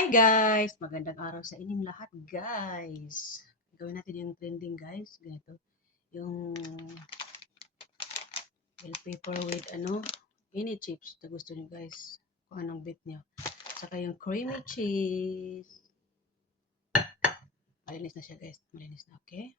Hi guys! Magandang araw sa inyong lahat guys. Gawin natin yung trending guys. Ganito. Yung bell pepper with any chips na gusto niyo guys. Kung anong bit niyo. Saka yung creamy cheese. Malinis na siya guys. Malinis na, okay?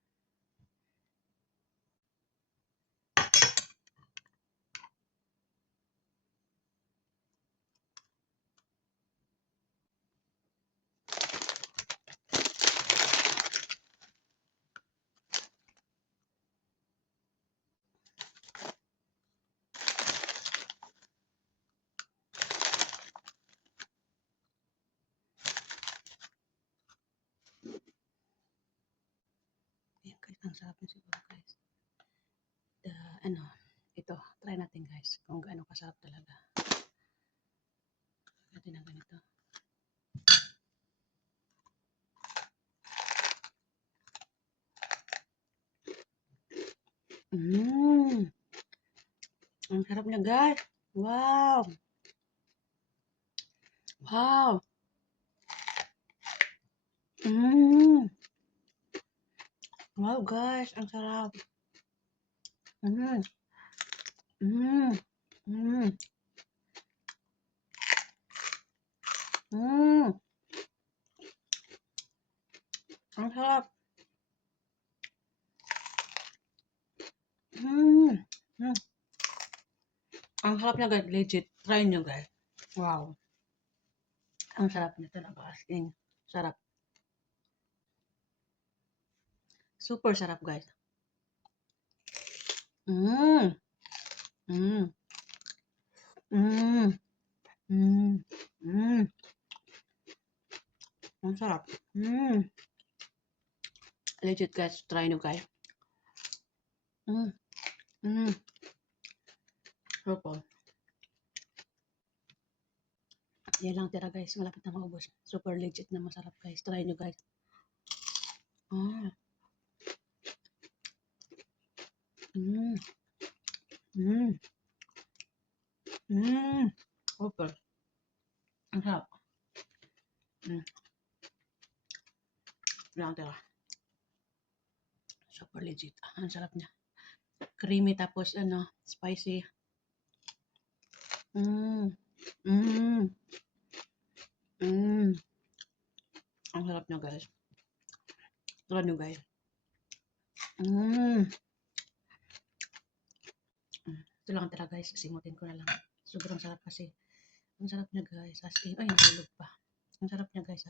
Ayan guys, ang sarap na siguro guys. Ito, try natin guys. Kung gaano kasarap talaga. Natin ang ganito. Ang sarap niya guys. Wow! Wow! Wow guys, ang sarap. Mm. Mm. Mm. Mm. Ang sarap. Mm. Mm. Ang sarap niya guys, legit. Try nyo guys. Wow. Ang sarap nito talaga as in. Sarap. Super sarap guys. Mm. Mm. Mm. Mm. Mm. Ang sarap. Mm. Legit guys, try nyo guys. Mm. Mm. Super. Yan lang tira guys, malapit na maubos. Super legit na masarap guys. Try nyo guys. Ah. Mm. Mm. Mm. Super. Ang sarap. Mm. Lang tira. Super legit. Ang sarap niya. Creamy tapos spicy. Mm. Mm. Mm. Ang sarap niya guys. Try nyo guys. Mm. Ito lang tira guys. Simutin ko na lang. Sobrang sarap kasi. Ang sarap niya guys. As in, ay nahulog pa. Ang sarap niya guys.